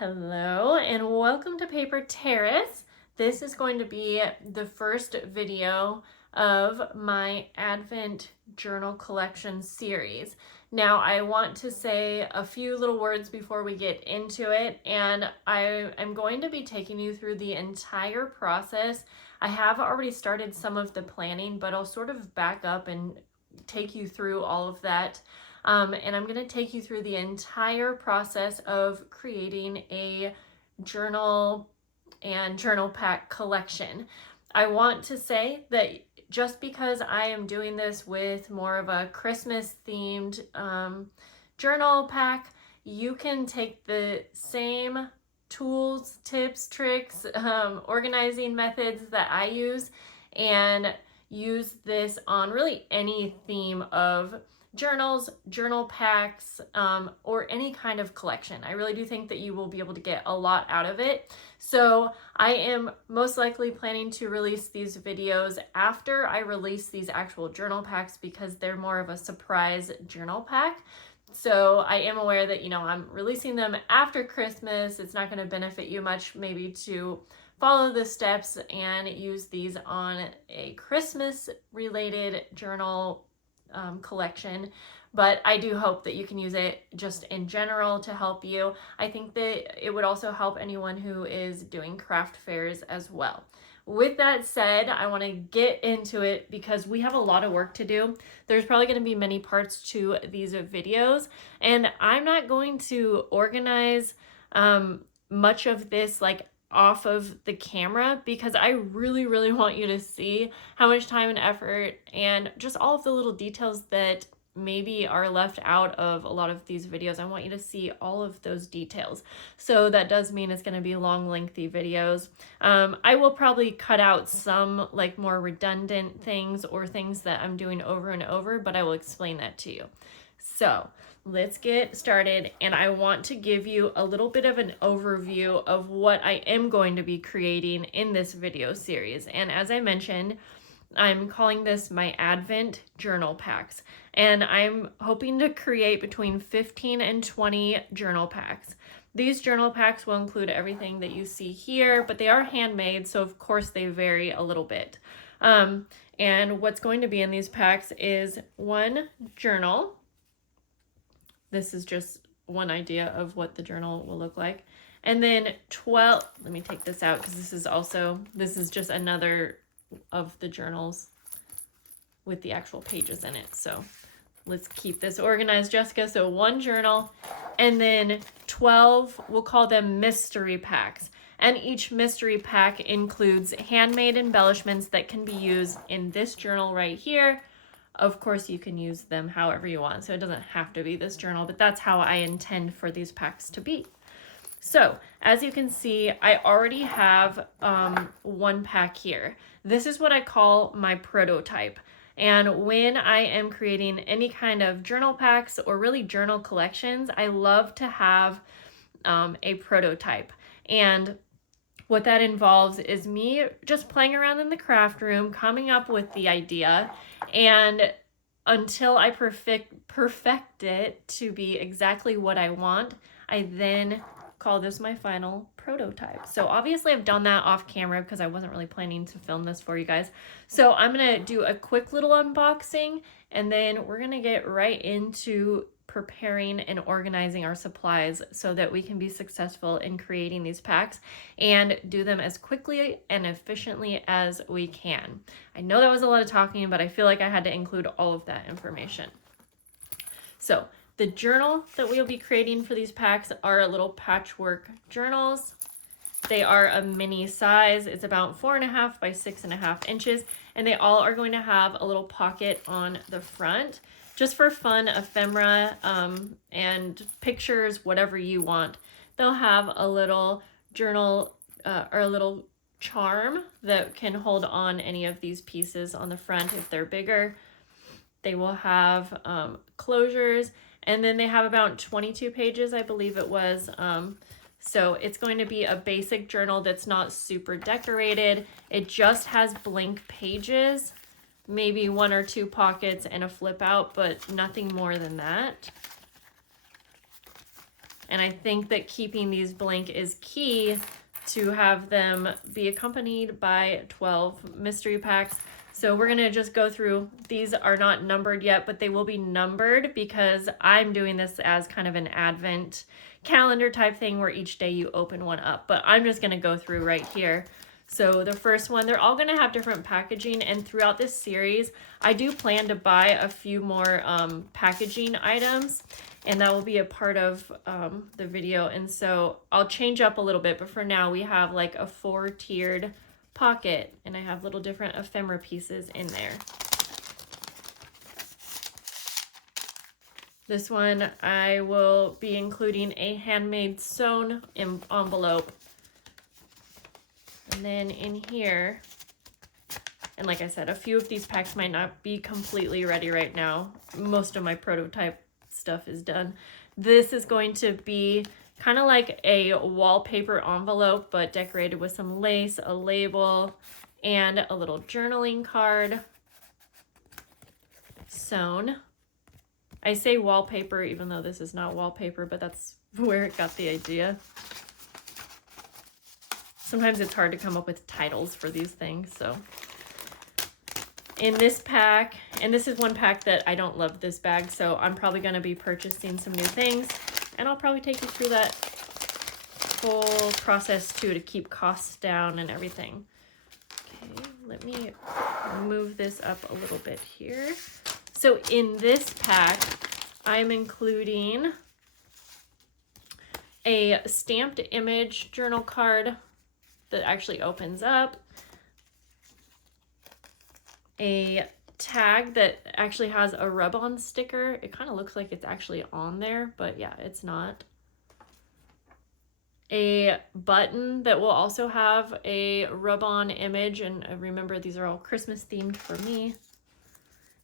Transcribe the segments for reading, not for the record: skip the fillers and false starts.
Hello and welcome to Paper Terrace. This is going to be the first video of my Advent Journal Collection series. Now I want to say a few little words before we get into it, and I am going to be taking you through the entire process. I have already started some of the planning, but I'll sort of back up and take you through all of that. And I'm going to take you through the entire process of creating a journal and journal pack collection. I want to say that just because I am doing this with more of a Christmas themed journal pack, you can take the same tools, tips, tricks, organizing methods that I use and use this on really any theme of journals, journal packs, or any kind of collection. I really do think that you will be able to get a lot out of it. So I am most likely planning to release these videos after I release these actual journal packs because they're more of a surprise journal pack. So I am aware that, I'm releasing them after Christmas. It's not going to benefit you much maybe to follow the steps and use these on a Christmas related journal collection, but I do hope that you can use it just in general to help you. I think that it would also help anyone who is doing craft fairs as well. With that said, I want to get into it because we have a lot of work to do. There's probably going to be many parts to these videos, and I'm not going to organize much of this off of the camera because I really want you to see how much time and effort and just all of the little details that maybe are left out of a lot of these videos. I want you to see all of those details. So that does mean it's going to be long, lengthy videos. I will probably cut out some more redundant things or things that I'm doing over and over, but I will explain that to you. So let's get started, and I want to give you a little bit of an overview of what I am going to be creating in this video series. And as I mentioned, I'm calling this my Advent Journal Packs, and I'm hoping to create between 15 and 20 journal packs. These journal packs will include everything that you see here, but they are handmade, so of course they vary a little bit. And what's going to be in these packs is one journal. This is just one idea of what the journal will look like. And then 12, let me take this out because this is just another of the journals with the actual pages in it. So let's keep this organized, Jessica. So one journal, and then 12, we'll call them mystery packs. And each mystery pack includes handmade embellishments that can be used in this journal right here. Of course, you can use them however you want, so it doesn't have to be this journal, but that's how I intend for these packs to be. So, as you can see, I already have one pack here. This is what I call my prototype. And when I am creating any kind of journal packs or really journal collections, I love to have a prototype. And what that involves is me just playing around in the craft room, coming up with the idea, and until I perfect it to be exactly what I want, I then call this my final prototype. So obviously I've done that off camera because I wasn't really planning to film this for you guys. So I'm going to do a quick little unboxing, and then we're going to get right into preparing and organizing our supplies so that we can be successful in creating these packs and do them as quickly and efficiently as we can. I know that was a lot of talking, but I feel like I had to include all of that information. So the journal that we'll be creating for these packs are little patchwork journals. They are a mini size. It's about 4.5 by 6.5 inches, and they all are going to have a little pocket on the front. Just for fun, ephemera, and pictures, whatever you want. They'll have a little journal or a little charm that can hold on any of these pieces on the front if they're bigger. They will have closures, and then they have about 22 pages, I believe it was. So it's going to be a basic journal that's not super decorated. It just has blank pages, maybe 1 or 2 pockets and a flip out, but nothing more than that. And I think that keeping these blank is key to have them be accompanied by 12 mystery packs. So we're gonna just go through. These are not numbered yet, but they will be numbered because I'm doing this as kind of an advent calendar type thing where each day you open one up. But I'm just gonna go through right here. So the first one, they're all gonna have different packaging, and throughout this series, I do plan to buy a few more packaging items, and that will be a part of the video. And so I'll change up a little bit, but for now we have like a 4-tiered pocket, and I have little different ephemera pieces in there. This one, I will be including a handmade sewn envelope. And then in here, and like I said, a few of these packs might not be completely ready right now. Most of my prototype stuff is done. This is going to be kind of like a wallpaper envelope, but decorated with some lace, a label, and a little journaling card sewn. I say wallpaper even though this is not wallpaper, but that's where it got the idea. Sometimes it's hard to come up with titles for these things. So in this pack, and this is one pack that I don't love this bag, so I'm probably going to be purchasing some new things, and I'll probably take you through that whole process too to keep costs down and everything. Okay, let me move this up a little bit here. So in this pack, I'm including a stamped image journal card that actually opens up, a tag that actually has a rub-on sticker. It kind of looks like it's actually on there, but yeah, it's not. A button that will also have a rub-on image, and remember, these are all Christmas themed for me.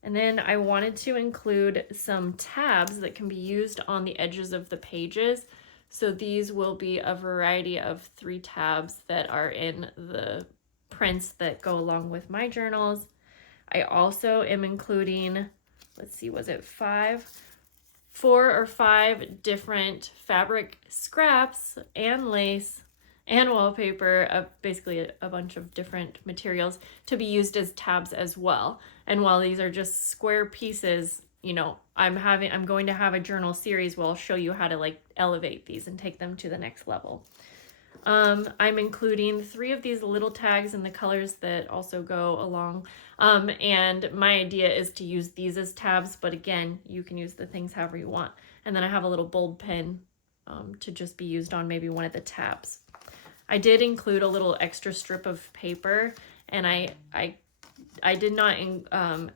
And then I wanted to include some tabs that can be used on the edges of the pages. So these will be a variety of 3 tabs that are in the prints that go along with my journals. I also am including, let's see, was it 4 or 5 different fabric scraps and lace and wallpaper, basically a bunch of different materials to be used as tabs as well. And while these are just square pieces, you know, I'm going to have a journal series where I'll show you how to like elevate these and take them to the next level. I'm including 3 of these little tags in the colors that also go along. And my idea is to use these as tabs, but again, you can use the things however you want. And then I have a little bulb pin to just be used on maybe one of the tabs. I did include a little extra strip of paper, and I did not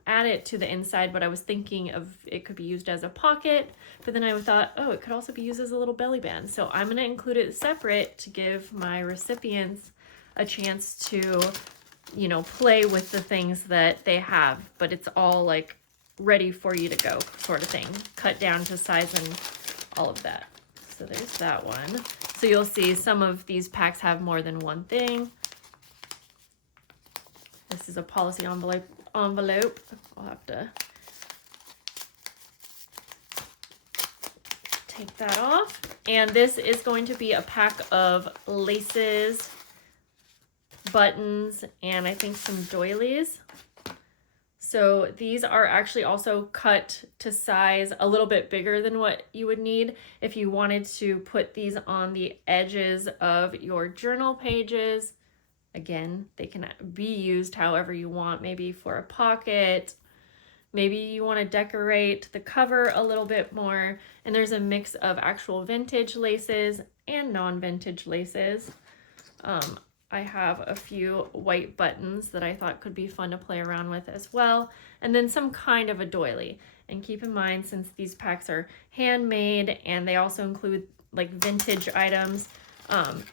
add it to the inside, but I was thinking of it could be used as a pocket, but then I thought, oh, it could also be used as a little belly band. So I'm going to include it separate to give my recipients a chance to, you know, play with the things that they have, but it's all like ready for you to go sort of thing, cut down to size and all of that. So there's that one. So you'll see some of these packs have more than one thing. This is a policy envelope. I'll have to take that off. And this is going to be a pack of laces, buttons, and I think some doilies. So these are actually also cut to size a little bit bigger than what you would need if you wanted to put these on the edges of your journal pages. Again, they can be used however you want, maybe for a pocket. Maybe you want to decorate the cover a little bit more. And there's a mix of actual vintage laces and non-vintage laces. I have a few white buttons that I thought could be fun to play around with as well. And then some kind of a doily. And keep in mind, since these packs are handmade and they also include like vintage items,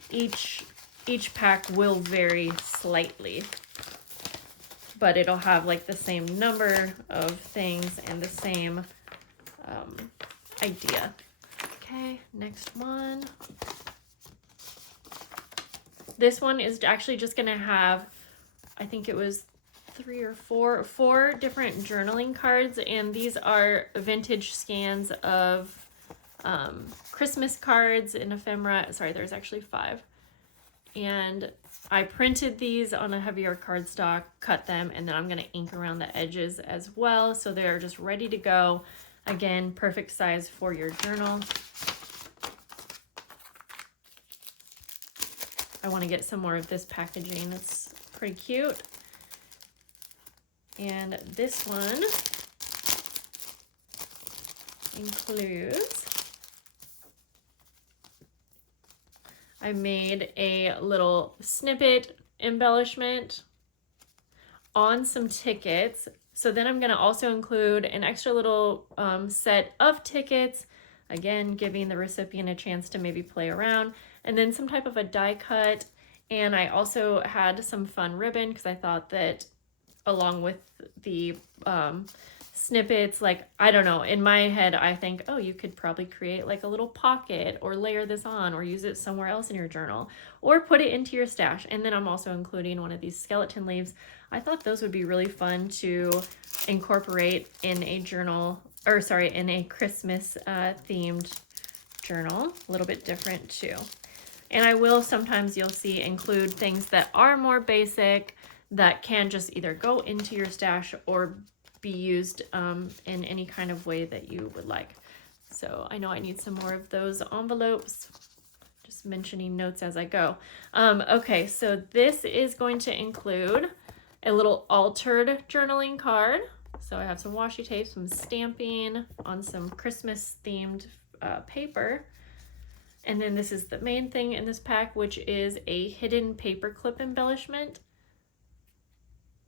each pack will vary slightly, but it'll have like the same number of things and the same idea. Okay, next one. This one is actually just gonna have, I think it was 3 or 4 different journaling cards, and these are vintage scans of Christmas cards in ephemera. Sorry, there's actually 5. And I printed these on a heavier cardstock, cut them, and then I'm going to ink around the edges as well. So they're just ready to go. Again, perfect size for your journal. I want to get some more of this packaging. It's pretty cute. And this one includes, I made a little snippet embellishment on some tickets. So then I'm going to also include an extra little set of tickets, again, giving the recipient a chance to maybe play around, and then some type of a die cut. And I also had some fun ribbon because I thought that along with the snippets, like, I don't know, in my head I think, oh, you could probably create like a little pocket or layer this on or use it somewhere else in your journal or put it into your stash. And then I'm also including one of these skeleton leaves. I thought those would be really fun to incorporate in a journal, or sorry, in a Christmas themed journal, a little bit different too. And I will sometimes, you'll see, include things that are more basic that can just either go into your stash or be used in any kind of way that you would like. So I know I need some more of those envelopes. Just mentioning notes as I go. Okay, so this is going to include a little altered journaling card. So I have some washi tape, some stamping on some Christmas themed paper. And then this is the main thing in this pack, which is a hidden paper clip embellishment.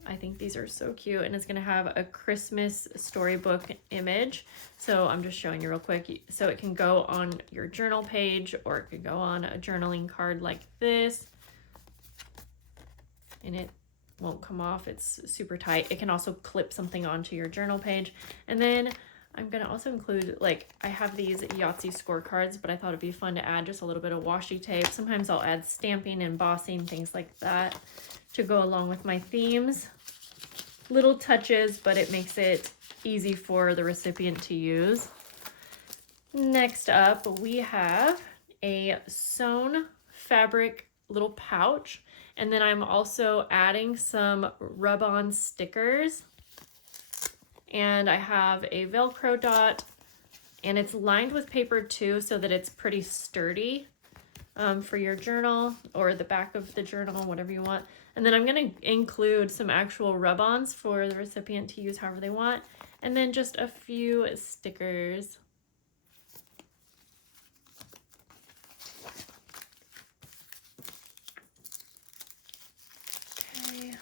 I think these are so cute, and it's going to have a Christmas storybook image. So I'm just showing you real quick. So it can go on your journal page, or it could go on a journaling card like this. And it won't come off. It's super tight. It can also clip something onto your journal page. And then I'm going to also include, like, I have these Yahtzee scorecards, but I thought it'd be fun to add just a little bit of washi tape. Sometimes I'll add stamping, embossing, things like that to go along with my themes. Little touches, but it makes it easy for the recipient to use. Next up, we have a sewn fabric little pouch, and then I'm also adding some rub-on stickers. And I have a Velcro dot, and it's lined with paper too, so that it's pretty sturdy for your journal or the back of the journal, whatever you want. And then I'm going to include some actual rub-ons for the recipient to use however they want, and then just a few stickers. Okay.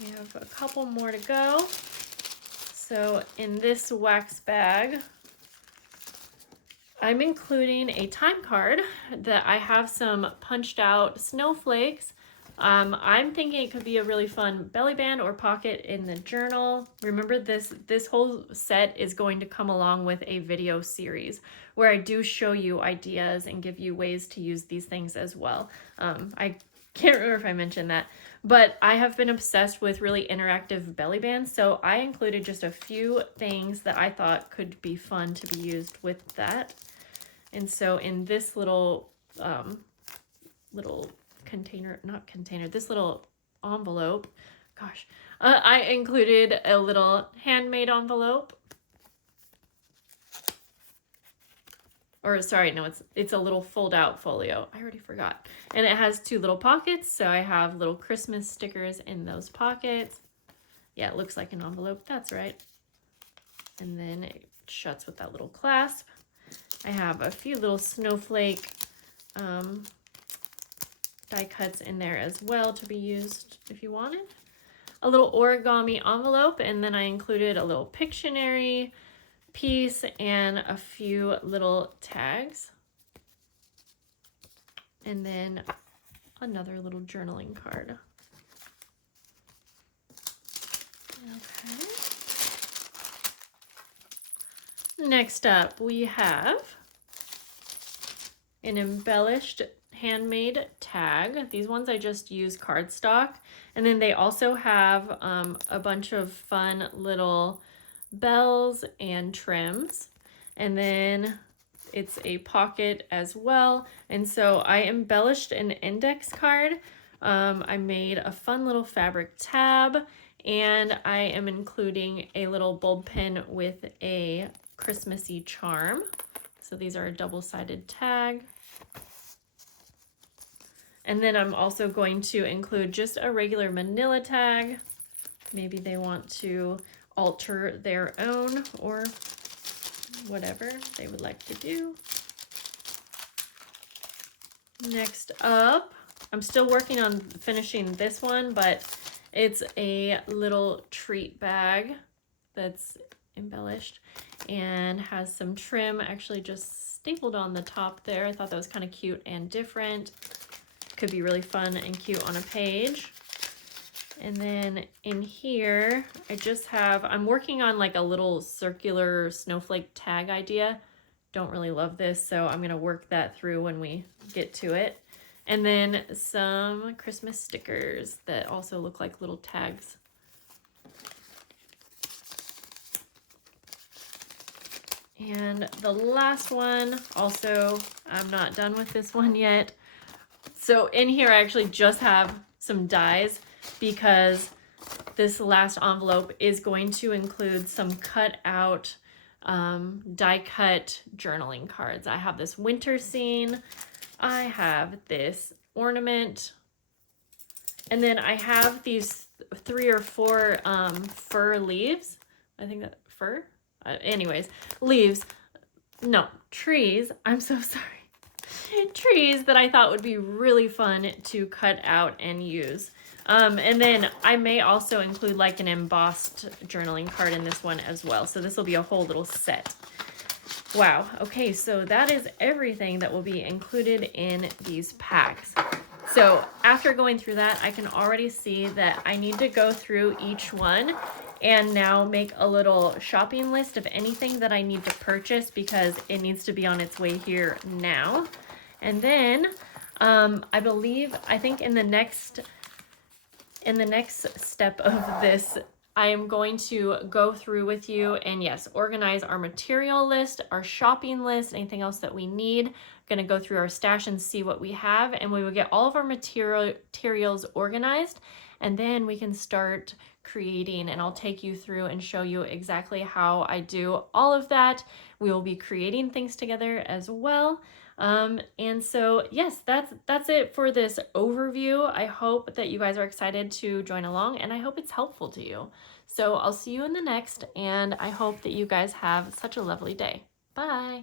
We have a couple more to go. So in this wax bag, I'm including a time card that I have some punched out snowflakes. I'm thinking it could be a really fun belly band or pocket in the journal. Remember, this whole set is going to come along with a video series where I do show you ideas and give you ways to use these things as well. I can't remember if I mentioned that, but I have been obsessed with really interactive belly bands, so I included just a few things that I thought could be fun to be used with that. And so in this little this little envelope, gosh, I included a little handmade envelope. Or sorry, no, it's a little fold out folio. I already forgot. And it has 2 little pockets, so I have little Christmas stickers in those pockets. Yeah, it looks like an envelope, that's right. And then it shuts with that little clasp. I have a few little snowflake die cuts in there as well to be used if you wanted. A little origami envelope, and then I included a little Pictionary piece and a few little tags. And then another little journaling card. Okay. Next up, we have an embellished handmade tag. These ones I just use cardstock. And then they also have a bunch of fun little bells and trims. And then it's a pocket as well. And so I embellished an index card. I made a fun little fabric tab, and I am including a little bulb pin with a Christmassy charm. So these are a double-sided tag. And then I'm also going to include just a regular manila tag. Maybe they want to alter their own or whatever they would like to do. Next up, I'm still working on finishing this one, but it's a little treat bag that's embellished and has some trim actually just stapled on the top there. I thought that was kind of cute and different. Could be really fun and cute on a page. And then in here, I'm working on like a little circular snowflake tag idea. Don't really love this, so I'm gonna work that through when we get to it. And then some Christmas stickers that also look like little tags. And the last one, also, I'm not done with this one yet. So in here, I actually just have some dies because this last envelope is going to include some cut out die cut journaling cards. I have this winter scene, I have this ornament, and then I have these 3 or 4 fir leaves. I think that fir? Anyways, leaves. No, trees. I'm so sorry. Trees that I thought would be really fun to cut out and use. And then I may also include like an embossed journaling card in this one as well. So this will be a whole little set. Wow. Okay, so that is everything that will be included in these packs. So after going through that, I can already see that I need to go through each one and now make a little shopping list of anything that I need to purchase because it needs to be on its way here now. And then I think in the next step of this, I am going to go through with you and yes, organize our material list, our shopping list, anything else that we need. I'm gonna go through our stash and see what we have, and we will get all of our materials organized, and then we can start creating, and I'll take you through and show you exactly how I do all of that. We will be creating things together as well. And so yes, that's it for this overview. I hope that you guys are excited to join along, and I hope it's helpful to you. So I'll see you in the next, and I hope that you guys have such a lovely day. Bye.